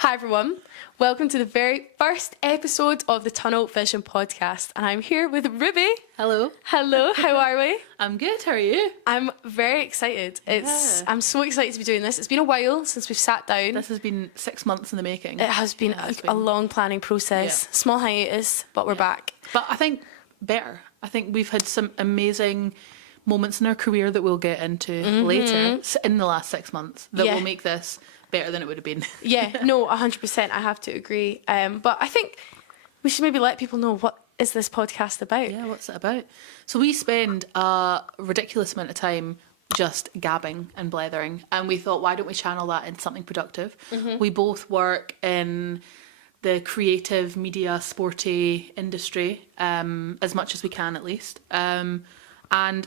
Hi everyone, welcome to the very first episode of the Tunnel Vision podcast, and I'm here with Ruby. Hello. Hello, how are we? I'm good, how are you? I'm very excited. I'm so excited to be doing this. It's been a while since we've sat down. This has been 6 months in the making. It has been a long planning process. Yeah. Small hiatus, but we're back. But I think better. I think we've had some amazing moments in our career that we'll get into later in the last 6 months that will make this better than it would have been. Yeah, no, 100%. I have to agree. But I think we should maybe let people know, what is this podcast about? Yeah, what's it about? So we spend a ridiculous amount of time just gabbing and blethering, and we thought, why don't we channel that into something productive? We both work in the creative media sporty industry, as much as we can at least. And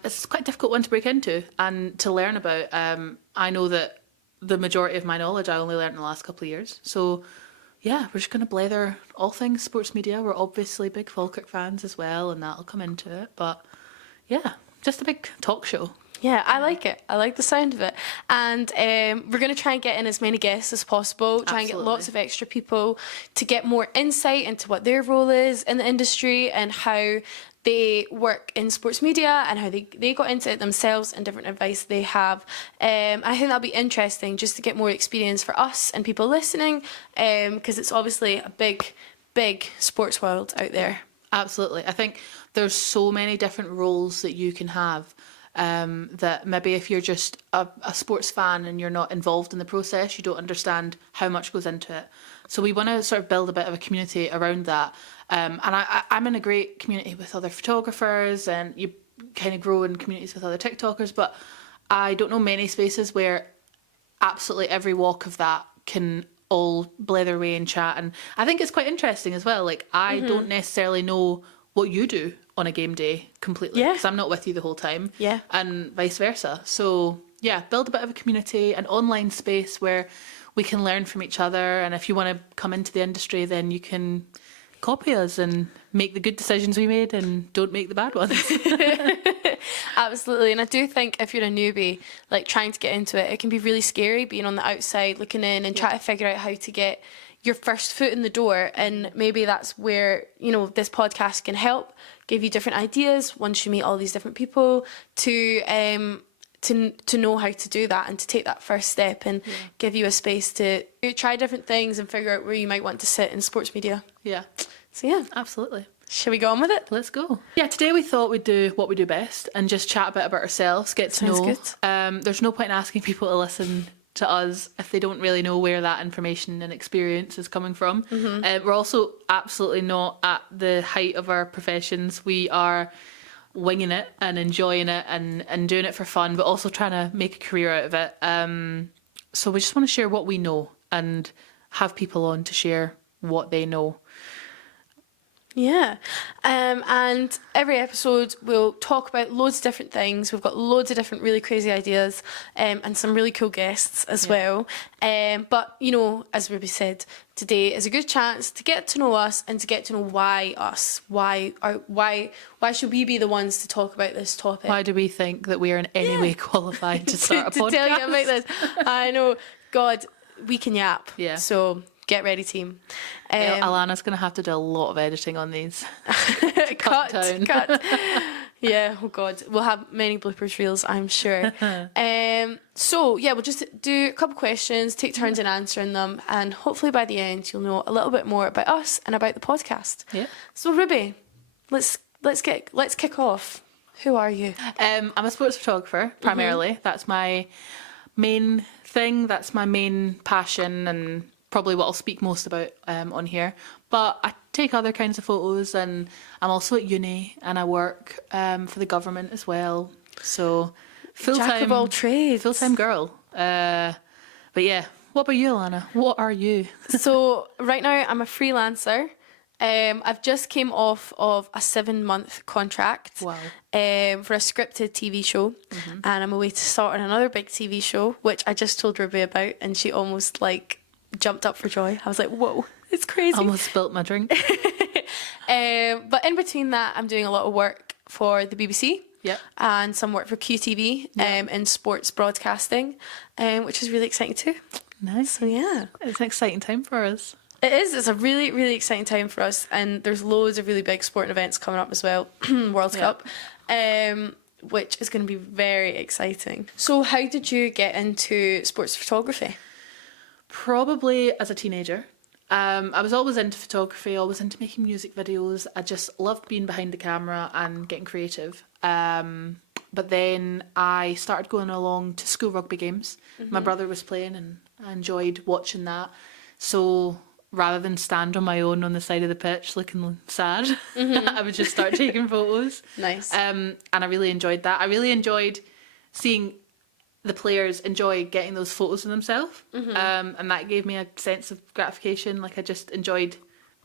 it's quite a difficult one to break into and to learn about. I know that the majority of my knowledge I only learned in the last couple of years. So yeah, we're just going to blether all things sports media. We're obviously big Falkirk fans as well, and that'll come into it. But yeah, just a big talk show. Yeah, I like it. I like the sound of it. And we're going to try and get in as many guests as possible, try and get lots of extra people to get more insight into what their role is in the industry and how they work in sports media and how they got into it themselves and different advice they have. I think that'll be interesting just to get more experience for us and people listening, because it's obviously a big sports world out there. Absolutely. I think there's so many different roles that you can have, that maybe if you're just a sports fan and you're not involved in the process, you don't understand how much goes into it. So we want to sort of build a bit of a community around that. And I'm in a great community with other photographers, and you kind of grow in communities with other TikTokers, but I don't know many spaces where absolutely every walk of that can all blether away and chat. And I think it's quite interesting as well. Like, I don't necessarily know what you do on a game day completely, because I'm not with you the whole time, and vice versa. So yeah, build a bit of a community, an online space where we can learn from each other, and if you want to come into the industry, then you can copy us and make the good decisions we made and don't make the bad ones. Absolutely. And I do think if you're a newbie, like trying to get into it, it can be really scary being on the outside looking in and trying to figure out how to get your first foot in the door. And maybe that's where, you know, this podcast can help give you different ideas once you meet all these different people to know how to do that and to take that first step and give you a space to try different things and figure out where you might want to sit in sports media. Yeah. So yeah. Absolutely. Shall we go on with it? Let's go. Yeah, today we thought we'd do what we do best and just chat a bit about ourselves, get to know. Good. There's no point in asking people to listen to us if they don't really know where that information and experience is coming from. We're also absolutely not at the height of our professions. We are winging it and enjoying it and doing it for fun, but also trying to make a career out of it. So we just want to share what we know and have people on to share what they know. Yeah. And every episode we'll talk about loads of different things. We've got loads of different really crazy ideas, and some really cool guests as well. But, you know, as Ruby said, today is a good chance to get to know us and to get to know why us. Why should we be the ones to talk about this topic? Why do we think that we are in any way qualified to start a podcast? To tell you about this. I know, God, we can yap. Yeah. So get ready, team. Alana's going to have to do a lot of editing on these. Cut. Yeah, oh God. We'll have many bloopers reels, I'm sure. So, yeah, we'll just do a couple questions, take turns in answering them, and hopefully by the end you'll know a little bit more about us and about the podcast. Yeah. So, Ruby, let's kick off. Who are you? I'm a sports photographer, primarily. That's my main thing. That's my main passion and probably what I'll speak most about on here. But I take other kinds of photos, and I'm also at uni and I work for the government as well. So full-time, Jack of all trades. Full-time girl. But yeah, what about you, Alana? What are you? So right now I'm a freelancer. I've just came off of a 7-month contract. Wow. For a scripted TV show, and I'm away to start on another big TV show, which I just told Ruby about, and she almost like jumped up for joy. I was like, whoa, it's crazy. Almost spilt my drink. But in between that, I'm doing a lot of work for the BBC. Yep. And some work for QTV in sports broadcasting, which is really exciting too. Nice. So yeah. It's an exciting time for us. It is. It's a really, really exciting time for us, and there's loads of really big sporting events coming up as well. World Cup, which is going to be very exciting. So, how did you get into sports photography? Probably as a teenager. I was always into photography, always into making music videos. I just loved being behind the camera and getting creative. But then I started going along to school rugby games. My brother was playing and I enjoyed watching that. So rather than stand on my own on the side of the pitch looking sad, I would just start taking photos. Nice. And I really enjoyed that. I really enjoyed seeing the players enjoy getting those photos of themselves. And that gave me a sense of gratification. Like I just enjoyed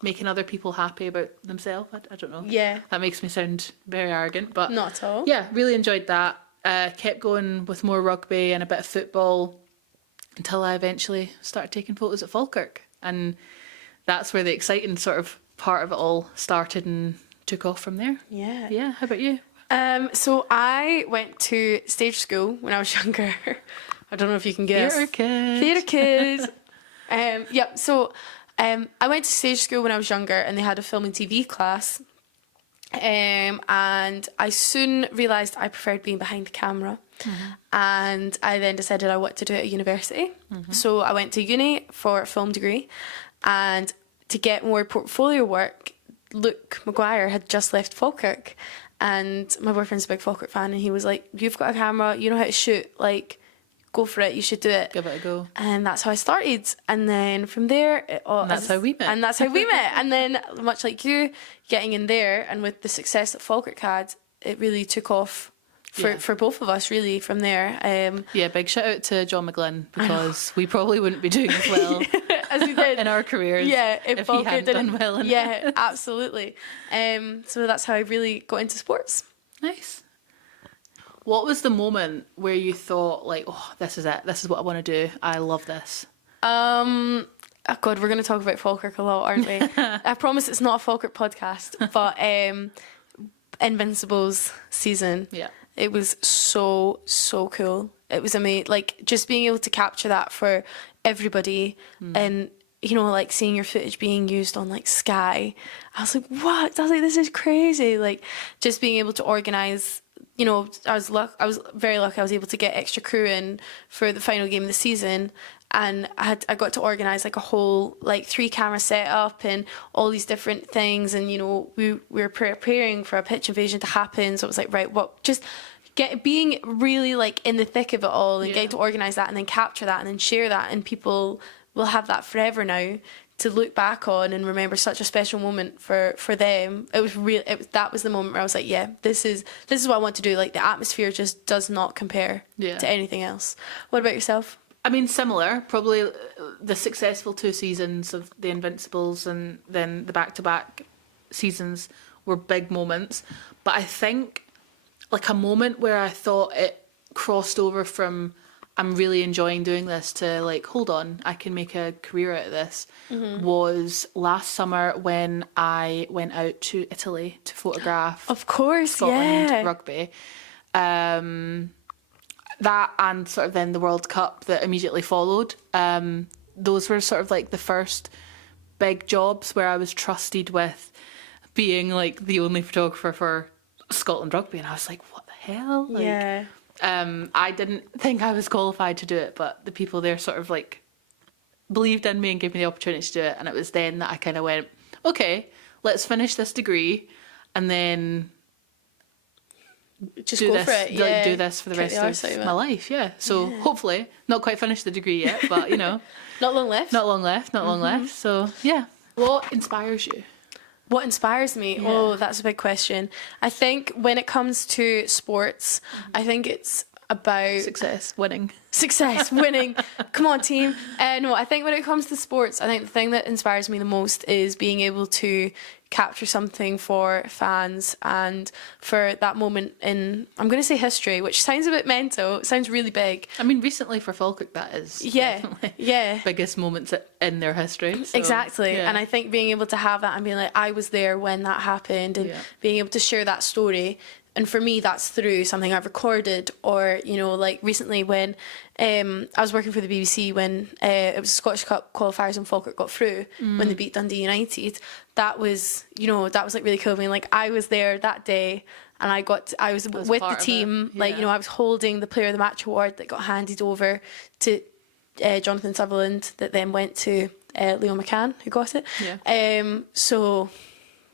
making other people happy about themselves. I don't know. Yeah. That makes me sound very arrogant, but Not at all. yeah, really enjoyed that. Kept going with more rugby and a bit of football until I eventually started taking photos at Falkirk. And that's where the exciting sort of part of it all started and took off from there. Yeah. Yeah, how about you? So I went to stage school when I was younger. I don't know if you can guess. Theatre kid. Theatre kids. Yep. So I went to stage school when I was younger, and they had a film and TV class. And I soon realised I preferred being behind the camera. And I then decided I wanted to do it at university. So I went to uni for a film degree, and to get more portfolio work, Luke Maguire had just left Falkirk, and my boyfriend's a big Falkirk fan, and he was like, "You've got a camera, you know how to shoot, like, go for it, you should do it." Give it a go. And that's how I started. And then from there... And that's how we met. And that's how we met. And then, much like you, getting in there, and with the success that Falkirk had, it really took off for both of us, really, from there. Yeah, big shout out to John McGlynn, because we probably wouldn't be doing as well as we did in our careers if he Falkirk hadn't done well in Yeah, it. absolutely. So that's how I really got into sports. Nice. What was the moment where you thought, like, oh, this is it. This is what I want to do. I love this. Oh God, we're going to talk about Falkirk a lot, aren't we? I promise it's not a Falkirk podcast, but Invincible's season. Yeah. It was so cool. It was amazing. Like, just being able to capture that for everybody and, you know, like, seeing your footage being used on, like, Sky. I was like, what? I was like, this is crazy. Like, just being able to organise, you know, I was very lucky I was able to get extra crew in for the final game of the season. And I got to organise like a whole like 3-camera setup and all these different things, and you know we were preparing for a pitch invasion to happen, so it was like, right, what, just being really like in the thick of it all and getting to organise that and then capture that and then share that, and people will have that forever now to look back on and remember such a special moment for them. It was real. That was the moment where I was like, yeah, this is what I want to do. Like, the atmosphere just does not compare to anything else. What about yourself? I mean, similar. Probably the successful 2 seasons of The Invincibles and then the back-to-back seasons were big moments. But I think, like, a moment where I thought it crossed over from I'm really enjoying doing this to, like, hold on, I can make a career out of this, was last summer when I went out to Italy to photograph Of course, Scotland rugby. That and sort of then the World Cup that immediately followed. Those were sort of like the first big jobs where I was trusted with being like the only photographer for Scotland rugby, and I was like, what the hell? Like, I didn't think I was qualified to do it, but the people there sort of like believed in me and gave me the opportunity to do it. And it was then that I kind of went, okay, let's finish this degree and then just go for it. Like, do this for the rest of my life. Yeah. So hopefully, not quite finished the degree yet, but you know, not long left. Not long left. So yeah. What inspires you? What inspires me? Yeah. Oh, that's a big question. I think when it comes to sports, I think it's about success, winning. Come on, team. No, I think when it comes to sports, I think the thing that inspires me the most is being able to capture something for fans and for that moment in, I'm going to say history, which sounds a bit mental. It sounds really big. I mean, recently for Falkirk, that is definitely biggest moments in their history. So, exactly. Yeah. And I think being able to have that and being like, I was there when that happened, and being able to share that story And for me, that's through something I've recorded, or, you know, like recently when I was working for the BBC when it was Scottish Cup qualifiers and Falkirk got through when they beat Dundee United. That was, you know, that was like really cool. I mean, like I was there that day, and I was with the team. Yeah. Like, you know, I was holding the Player of the Match award that got handed over to Jonathan Sutherland, that then went to Leo McCann, who got it. Yeah. So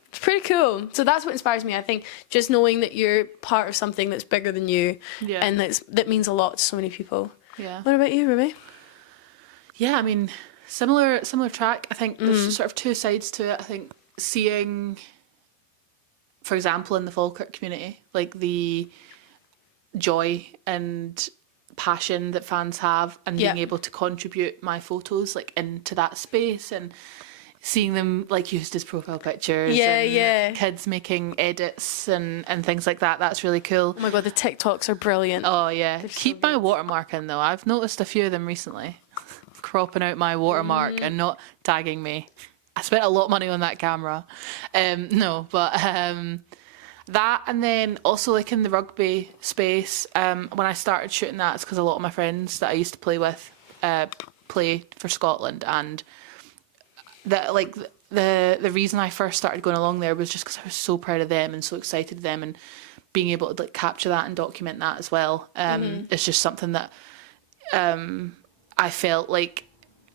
it's pretty cool. So that's what inspires me. I think just knowing that you're part of something that's bigger than you, and that means a lot to so many people. Yeah. What about you, Ruby? Yeah, I mean, similar track. I think there's sort of two sides to it. I think seeing, for example, in the Falkirk community, like the joy and passion that fans have, and being able to contribute my photos like into that space, and seeing them like used as profile pictures, and kids making edits and things like that. That's really cool. Oh my god, the TikToks are brilliant. Oh yeah, keep my watermark in though. I've noticed a few of them recently cropping out my watermark and not tagging me. I spent a lot of money on that camera. That, and then also like in the rugby space, when I started shooting that, it's because a lot of my friends that I used to play with play for Scotland, and that like the reason I first started going along there was just because I was so proud of them and so excited of them, and being able to like capture that and document that as well. It's just something that I felt like,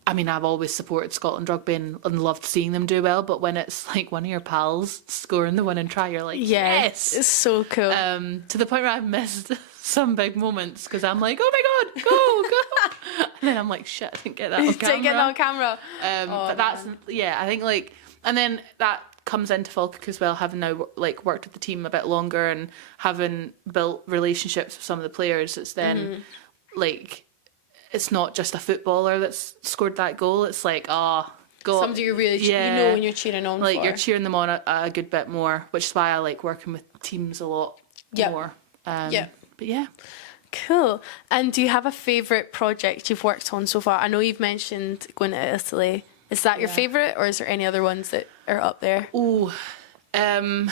I mean, I've always supported Scotland rugby and loved seeing them do well, but when it's like one of your pals scoring the winning try, you're like, yes! It's so cool. To the point where I've missed some big moments because I'm like, oh my god, go! And then I'm like, shit, I didn't get that on camera. Didn't get that on camera. But that's, I think like, and then that comes into Falkirk as well, having now like worked with the team a bit longer and having built relationships with some of the players. It's then like, it's not just a footballer that's scored that goal. It's like, God, somebody you really you know when you're cheering on like for. You're cheering them on a good bit more, which is why I like working with teams a lot more. But yeah. Cool. And do you have a favourite project you've worked on so far? I know you've mentioned going to Italy. Is that your favourite, or is there any other ones that are up there? Oh, I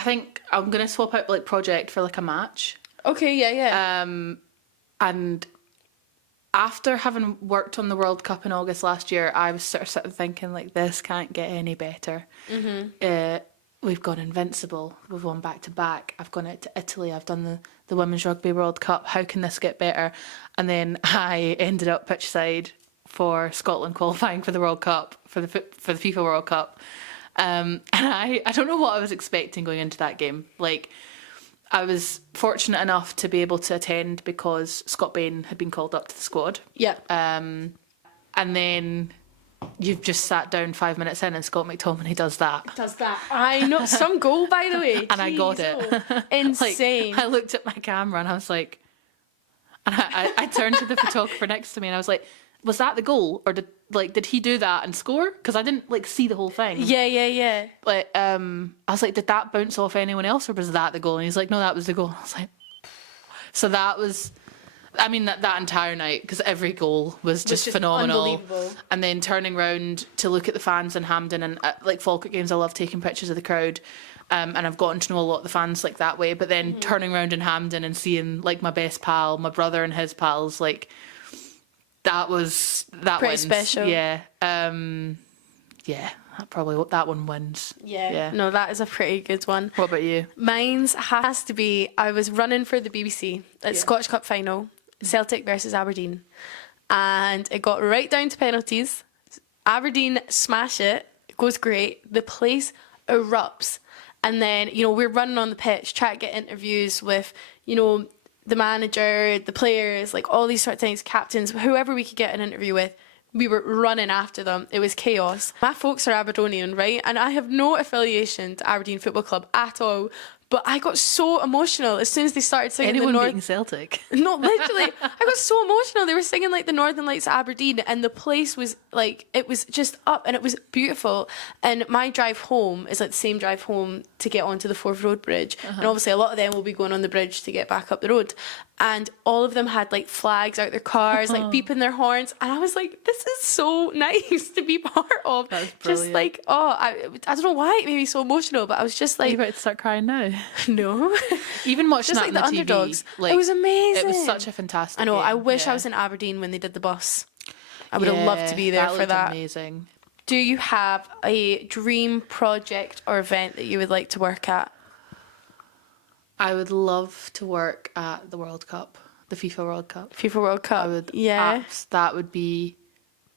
think I'm gonna swap out like project for like a match. Okay, yeah. And after having worked on the World Cup in August last year, I was sort of thinking like, this can't get any better. We've gone invincible. We've won back to back. I've gone out to Italy. I've done the Women's Rugby World Cup. How can this get better? And then I ended up pitch side for Scotland qualifying for the World Cup, for the FIFA World Cup. And I don't know what I was expecting going into that game. Like, I was fortunate enough to be able to attend because Scott Bain had been called up to the squad. Yeah. And then you've just sat down 5 minutes in and Scott McTominay does that. I know. Some goal, by the way. And I got it. Insane. Like, I looked at my camera and I was like, and I turned to the photographer next to me and I was like, was that the goal, or did he do that and score? Because I didn't like see the whole thing. Yeah. But I was like, did that bounce off anyone else, or was that the goal? And he's like, no, that was the goal. I was like, so that was, I mean, that entire night, because every goal was just phenomenal. Unbelievable. And then turning round to look at the fans in Hampden, and like Falkirk games, I love taking pictures of the crowd. And I've gotten to know a lot of the fans like that way. But then turning round in Hampden and seeing like my best pal, my brother and his pals, like, that pretty wins. Special. Yeah. Probably that one wins. Yeah. No, that is a pretty good one. What about you? Mine's has to be, I was running for the BBC at Scottish Cup final, Celtic versus Aberdeen. And it got right down to penalties. Aberdeen smash it. It goes great. The place erupts. And then, you know, we're running on the pitch, trying to get interviews with, you know, the manager, the players, like all these sort of things, captains, whoever we could get an interview with. We were running after them. It was chaos. My folks are Aberdonian, right? And I have no affiliation to Aberdeen Football Club at all. But I got so emotional as soon as they started singing Anyone the beating Celtic? No, literally. I got so emotional. They were singing like the Northern Lights of Aberdeen, and the place was like, it was just up and it was beautiful. And my drive home is like the same drive home to get onto the Forth Road Bridge. And obviously a lot of them will be going on the bridge to get back up the road. and all of them had like flags out their cars, like beeping their horns, and I was like, this is so nice to be part of. That's just brilliant. like, oh, I don't know why it made me so emotional, but I was just Are you like, about to start crying now? no. Even watching Just that like on the the TV, underdogs. like, It was amazing. It was such a fantastic I know. I game, wish I yeah. was in Aberdeen when they did the bus. I would have loved to be there that for looked that. amazing. Do you have a dream project or event that you would like to work at? I would love to work at the World Cup, the FIFA World Cup. FIFA World Cup. I would. Yeah. That would be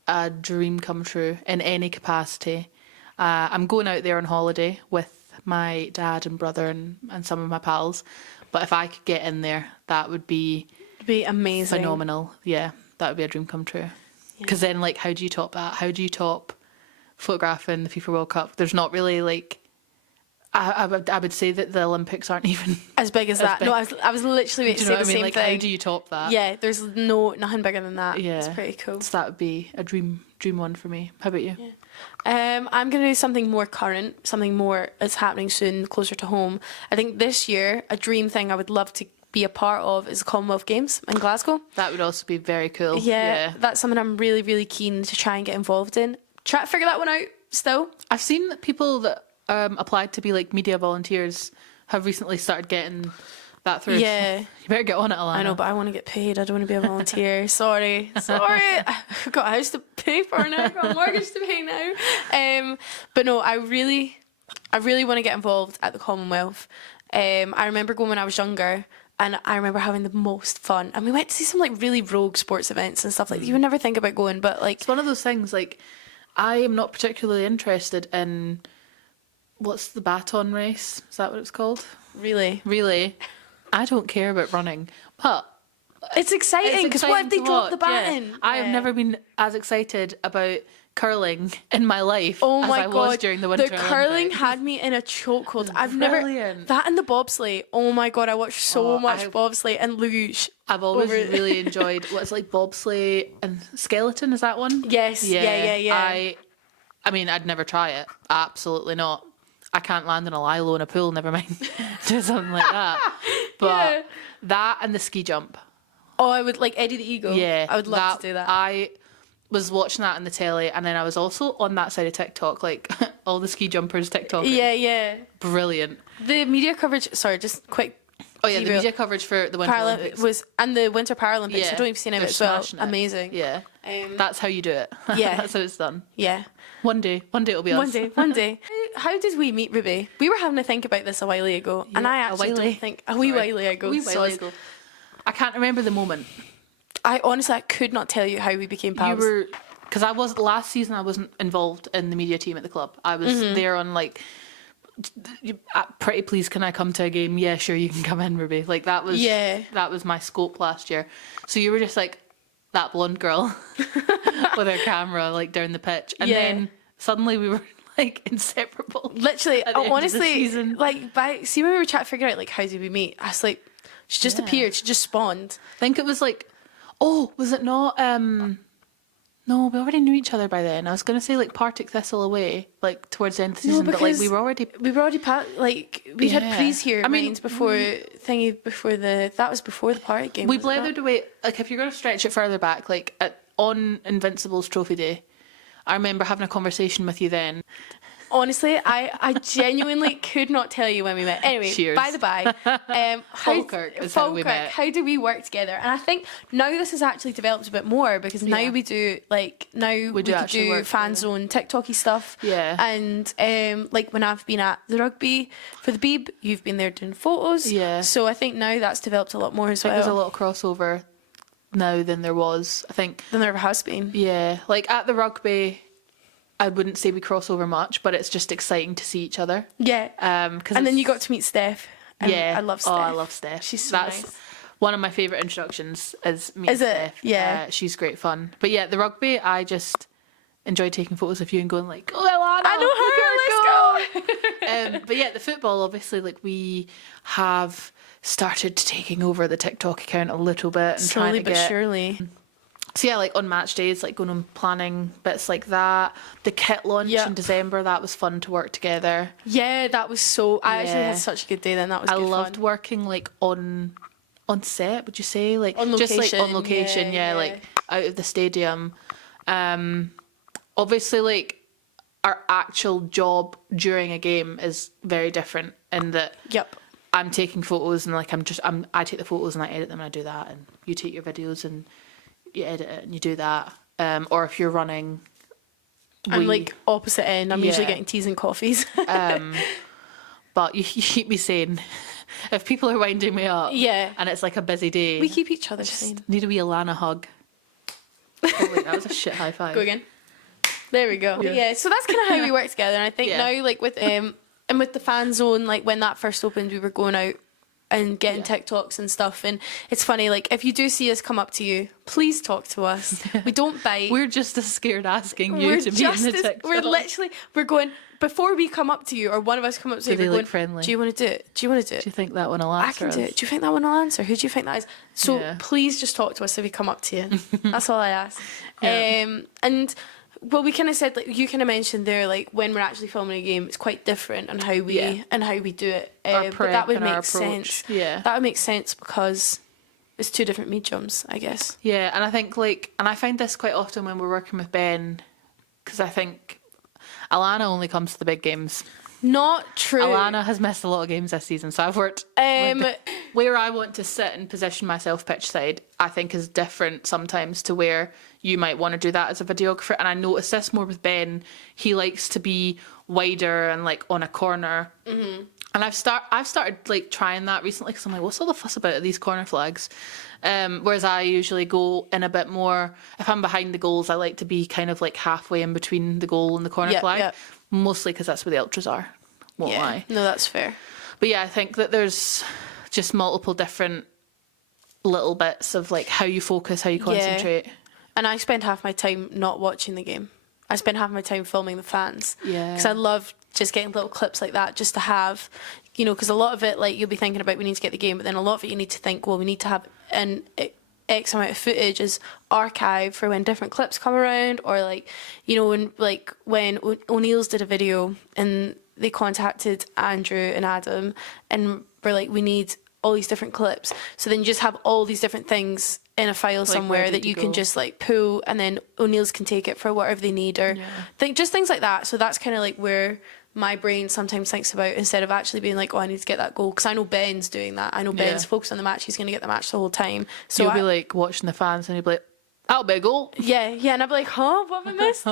a dream come true in any capacity. I'm going out there on holiday with my dad and brother and some of my pals, but if I could get in there, that would be It'd be amazing. phenomenal. Yeah, that would be a dream come true. Because then, like, how do you top that? How do you top photographing the FIFA World Cup? There's not really like. I would say that the Olympics aren't even As big as that. big. No, I was literally about Do to you know say what I the mean? same Like, thing. how do you top that? Yeah, there's nothing bigger than that. Yeah, It's pretty cool. So that would be a dream one for me. How about you? I'm gonna do something more current, something more that's happening soon, closer to home. I think this year, a dream thing I would love to be a part of is the Commonwealth Games in Glasgow. That would also be very cool. Yeah, that's something I'm really, really keen to try and get involved in. Try to figure that one out still. I've seen that people that applied to be like media volunteers have recently started getting that through. Yeah. You better get on it, Alana. I know, but I want to get paid. I don't want to be a volunteer. Sorry. I've got a house to pay for now. I've got a mortgage to pay now. But no, I really want to get involved at the Commonwealth. I remember going when I was younger, and I remember having the most fun. And we went to see some like really rogue sports events and stuff like that. You would never think about going, but like It's one of those things, like, I am not particularly interested in, what's the baton race? Is that what it's called? really, Really? I don't care about running. But it's exciting because what if they to drop the watch, yeah. baton? I have Yeah. never been as excited about curling in my life Oh as my I god! was during the Winter The curling Olympics. had me in a chokehold. I've never Brilliant. that and the bobsleigh. Oh my god! I watched so Oh, much I- bobsleigh and luge. I've always over- really enjoyed what's like bobsleigh and skeleton. Is that one? Yes, yeah. I mean, I'd never try it. Absolutely not. I can't land in a lilo in a pool. Never mind do something like that. But Yeah. that and the ski jump. Oh, I would like Eddie the Eagle. Yeah, I would love to do that. I was watching that on the telly, and then I was also on that side of TikTok, like all the ski jumpers TikTok. Yeah. Brilliant. The media coverage. Sorry, just quick. Oh yeah, the derail. media coverage for the Winter Paralympics Olympics. was and the Winter Paralympics. Yeah, I don't even see any of they're it as well. smashing it. Amazing. Yeah, that's how you do it. Yeah. That's how it's done. Yeah. One day it'll be us. One day. How did we meet Ruby? We were having to think about this a while ago, and I a actually while. don't think a wee Sorry. while ago. A wee while soz. ago. I can't remember the moment. I honestly could not tell you how we became pals. You were, because I was last season. I wasn't involved in the media team at the club. I was there on like, pretty please, can I come to a game? Yeah, sure, you can come in, Ruby. Like that was that was my scope last year. So you were just like that blonde girl with her camera like down the pitch, and then suddenly we were like inseparable. Literally, at the end of the honestly, season. like see when we were trying to figure out like how did we meet? I was like, she just appeared. She just spawned. I think it was like, oh, was it not? No, we already knew each other by then. I was going to say like Partick Thistle away, like towards the end of the season, but like we were already. We were already like we had Yeah. prees here. I mean, minds before that was before the party game. We wasn't it? blethered away. Like if you're going to stretch it further back, like on Invincibles Trophy Day, I remember having a conversation with you then. Honestly, I genuinely could not tell you when we met. Anyway, Cheers. by the by, Falkirk is how we met. How do we work together? And I think now this has actually developed a bit more because now we do like we do could actually do work fan together. zone TikToky stuff. Yeah. And like when I've been at the rugby for the Beeb, you've been there doing photos. Yeah. So I think now that's developed a lot more as I think there's a well lot of crossover now than there was. I think. than there ever has been. Yeah, like at the rugby, I wouldn't say we cross over much, but it's just exciting to see each other. Yeah. Cause And then you it's- got to meet Steph. And Yeah, I love Steph. Oh, I love Steph. She's so That's nice. one of my favourite introductions. Is meeting Is it? Steph. Yeah. She's great fun. But yeah, the rugby, I just enjoy taking photos of you and going like, oh, Alana, I know her. Let's go. But yeah, the football, obviously, like we have started taking over the TikTok account a little bit and Slowly trying to but get. surely. So yeah, like on match days, like going and planning bits like that. The kit launch Yeah. in December, that was fun to work together. Yeah, that was so. I actually Yeah. had such a good day then. That was I good loved fun. working like on on set, would you say? Like On just like location, on location, yeah. like out of the stadium. Obviously, like our actual job during a game is very different in that Yep. I'm taking photos and like I take the photos and I edit them and I do that, and you take your videos and you edit it and you do that. Or if you're running, I'm like opposite end. I'm usually Yeah. getting teas and coffees. but you keep me sane. If people are winding me up, Yeah. and it's like a busy day, We keep each other sane. need a wee Alana hug. Oh, wait, that was a shit high five. Go again. There we go. Yeah, so that's kind of how we work together. And I think Yeah. now, like with and with the fan zone, like when that first opened, we were going out and getting TikToks and stuff. And it's funny, like if you do see us come up to you, please talk to us. We don't bite. We're just as scared asking you to be in the TikTok. We're going before we come up to you, or one of us come up to you. they We're look going, friendly? Do you want to do it? Do you want to do it? Do you think that one will I answer can do us? it. Do you think that one will answer? Who do you think that is? So Yeah. please just talk to us if we come up to you. That's all I ask. Yeah. And well, we kind of said, like you kind of mentioned there, like when we're actually filming a game, it's quite different on how we do it. Our But prep that would and our make approach. sense. Yeah. That would make sense because it's two different mediums, I guess. Yeah, and I think and I find this quite often when we're working with Ben, because I think Alana only comes to the big games. Not true. Alana has missed a lot of games this season, so I've worked where I want to sit and position myself pitch side, I think is different sometimes to where you might want to do that as a videographer. And I notice this more with Ben. He likes to be wider and like on a corner. Mm-hmm. And I've started like trying that recently because I'm like, what's all the fuss about these corner flags? Whereas I usually go in a bit more. If I'm behind the goals, I like to be kind of like halfway in between the goal and the corner flag. Yeah. Mostly because that's where the ultras are. Won't lie. No, that's fair. But yeah, I think that there's just multiple different little bits of like how you focus, how you concentrate. And I spend half my time not watching the game. I spend half my time filming the fans. Yeah. Because I love just getting little clips like that just to have, you know, because a lot of it, like, you'll be thinking about we need to get the game, but then a lot of it you need to think, well, we need to have an X amount of footage as archive for when different clips come around, or like, you know, when O'Neill's did a video and they contacted Andrew and Adam and were like, we need all these different clips. So then you just have all these different things in a file somewhere ready that you to can go. just like pull, and then O'Neill's can take it for whatever they need, or just things like that. So that's kind of like where my brain sometimes thinks about, instead of actually being like, oh, I need to get that goal, because I know Ben's doing that. I know Ben's focused on the match. He's going to get the match the whole time. So You'll be like watching the fans and you'll be like, that'll be a goal. yeah, and I'd be like, huh, what have I missed?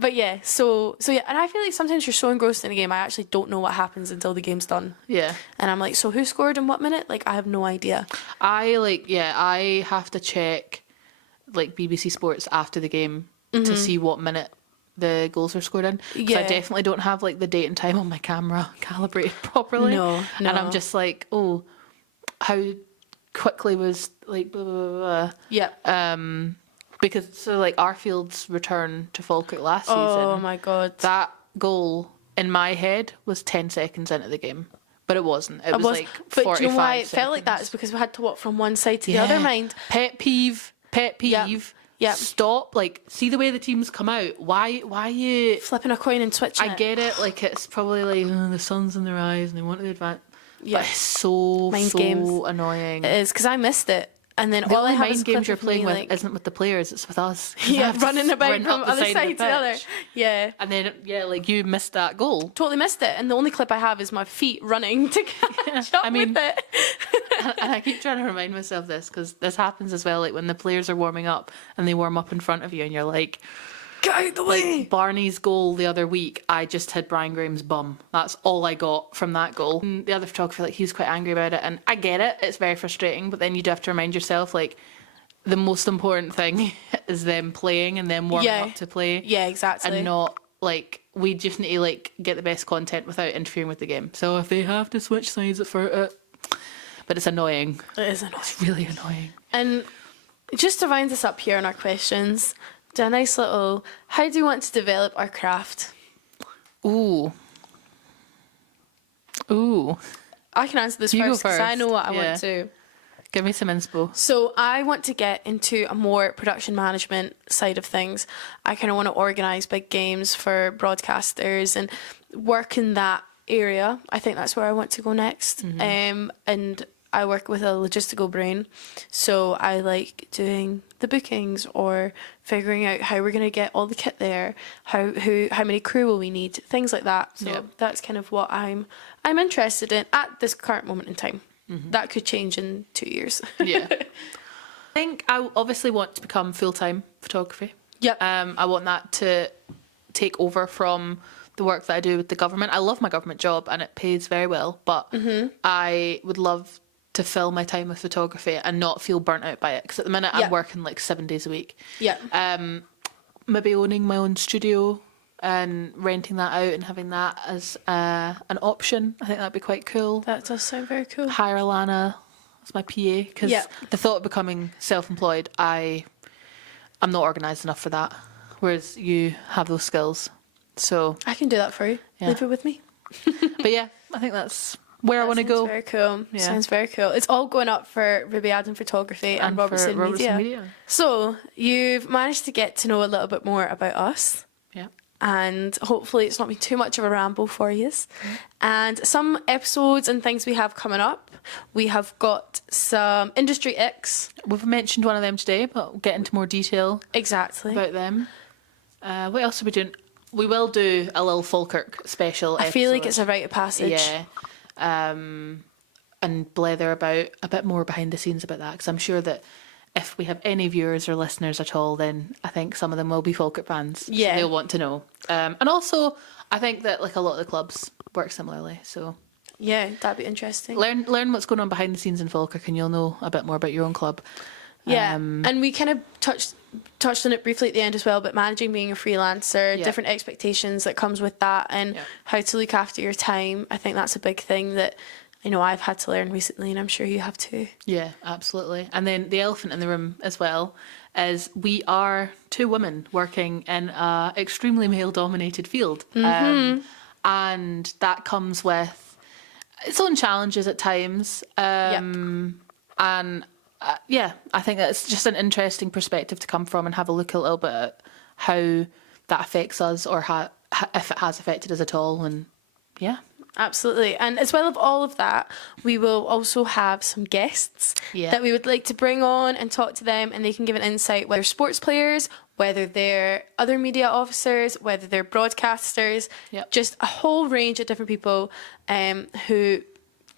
But yeah, so yeah, and I feel like sometimes you're so engrossed in a game, I actually don't know what happens until the game's done. Yeah. And I'm like, so who scored in what minute? Like, I have no idea. I have to check like BBC Sports after the game to see what minute the goals were scored in. Because I Yeah. definitely don't have like the date and time on my camera calibrated properly. No. And I'm just like, oh, how quickly was like blah, blah, blah, blah. Yeah. Because so like Arfield's return to Falkirk last season. Oh my God. That goal in my head was 10 seconds into the game, but it wasn't. It was like 45 but do you know why it seconds. felt like that? It's because we had to walk from one side to the other, mind. Pet peeve. Yep. Stop. Like, see the way the teams come out. Why you... Flipping a coin and switching I get it. Like, it's probably like, oh, the sun's in their eyes and they want to advance. Yeah. But it's so Mind games. annoying. It is, because I missed it. And then The all I only have is mind a clip games you're of me, playing with like, isn't with the players, it's with us. 'Cause I yeah, have to running about sprint from up the other side side of to the other. pitch. Yeah. And then, like, you missed that goal. Totally missed it. And the only clip I have is my feet running to catch up I mean- with it. And I keep trying to remind myself this, because this happens as well, like when the players are warming up and they warm up in front of you and you're like, Get out the way. Barney's goal the other week, I just hid Brian Graham's bum. That's all I got from that goal. And the other photographer, like, he was quite angry about it, and I get it, it's very frustrating, but then you do have to remind yourself, like, the most important thing is them playing and them warming up to play. Yeah, exactly. And not, like, we just need to, like, get the best content without interfering with the game. So if they have to switch sides for it, but it's annoying. It is annoying. It's really annoying. And just to round us up here on our questions, do a nice little, how do you want to develop our craft? Ooh. I can answer this You go first because I first. know what I Yeah. want to. Give me some inspo. So I want to get into a more production management side of things. I kind of want to organise big games for broadcasters and work in that area. I think that's where I want to go next. And I work with a logistical brain, so I like doing the bookings or figuring out how we're going to get all the kit there, how many crew will we need, things like that. So that's kind of what I'm interested in at this current moment in time. That could change in 2 years. Yeah. I think I obviously want to become full-time photography. Yep. I want that to take over from the work that I do with the government. I love my government job and it pays very well, but I would love to fill my time with photography and not feel burnt out by it. Because at the minute I'm working like 7 days a week. Yeah. Maybe owning my own studio and renting that out and having that as an option. I think that'd be quite cool. That does sound very cool. Hire Alana as my PA, because the thought of becoming self-employed, I'm not organised enough for that. Whereas you have those skills. So I can do that for you. Yeah. Leave it with me. But yeah, I think that's where I want to go. Very cool. Yeah. Sounds very cool. It's all going up for Ruby Adam Photography and Robertson Media. So you've managed to get to know a little bit more about us. Yeah. And hopefully it's not been too much of a ramble for you. And some episodes and things we have coming up. We have got some industry icks. We've mentioned one of them today, but we'll get into more detail about them. What else are we doing? We will do a little Falkirk special episode. I feel like it's a rite of passage. Yeah. And blether about a bit more behind the scenes about that, because I'm sure that if we have any viewers or listeners at all, then I think some of them will be Falkirk fans. Yeah. So they'll want to know. And also, I think that like a lot of the clubs work similarly. So yeah, that'd be interesting. learn what's going on behind the scenes in Falkirk, and you'll know a bit more about your own club. Yeah, and we kind of touched on it briefly at the end as well, but managing being a freelancer, different expectations that comes with that, and how to look after your time. I think that's a big thing that I know I've had to learn recently, and I'm sure you have too. Yeah, absolutely. And then the elephant in the room as well is we are 2 women working in a extremely male-dominated field, and that comes with its own challenges at times. And I think that's just an interesting perspective to come from and have a look a little bit at how that affects us, or if it has affected us at all. And yeah. Absolutely. And as well as all of that, we will also have some guests that we would like to bring on and talk to them, and they can give an insight, whether sports players, whether they're other media officers, whether they're broadcasters, just a whole range of different people who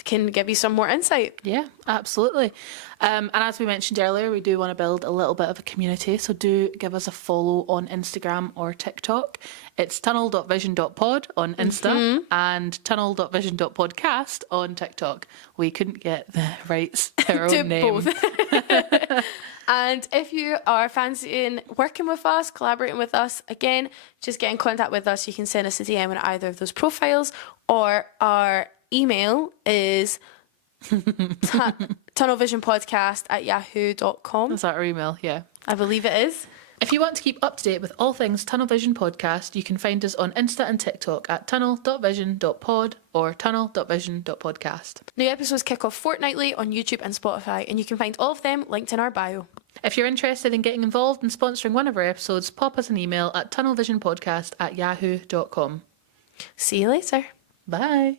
can give you some more insight. Yeah, absolutely. And as we mentioned earlier, we do want to build a little bit of a community, so do give us a follow on Instagram or TikTok. It's tunnel.vision.pod on Insta and tunnel.vision.podcast on TikTok. We couldn't get the rights to our own name. Both. And if you are fancying working with us, collaborating with us, again, just get in contact with us. You can send us a DM on either of those profiles, or our email is tunnelvisionpodcast@yahoo.com. Is that our email? Yeah. I believe it is. If you want to keep up to date with all things Tunnel Vision Podcast, you can find us on Insta and TikTok at tunnel.vision.pod or tunnel.vision.podcast. New episodes kick off fortnightly on YouTube and Spotify, and you can find all of them linked in our bio. If you're interested in getting involved in sponsoring one of our episodes, pop us an email at tunnelvisionpodcast@yahoo.com. See you later. Bye.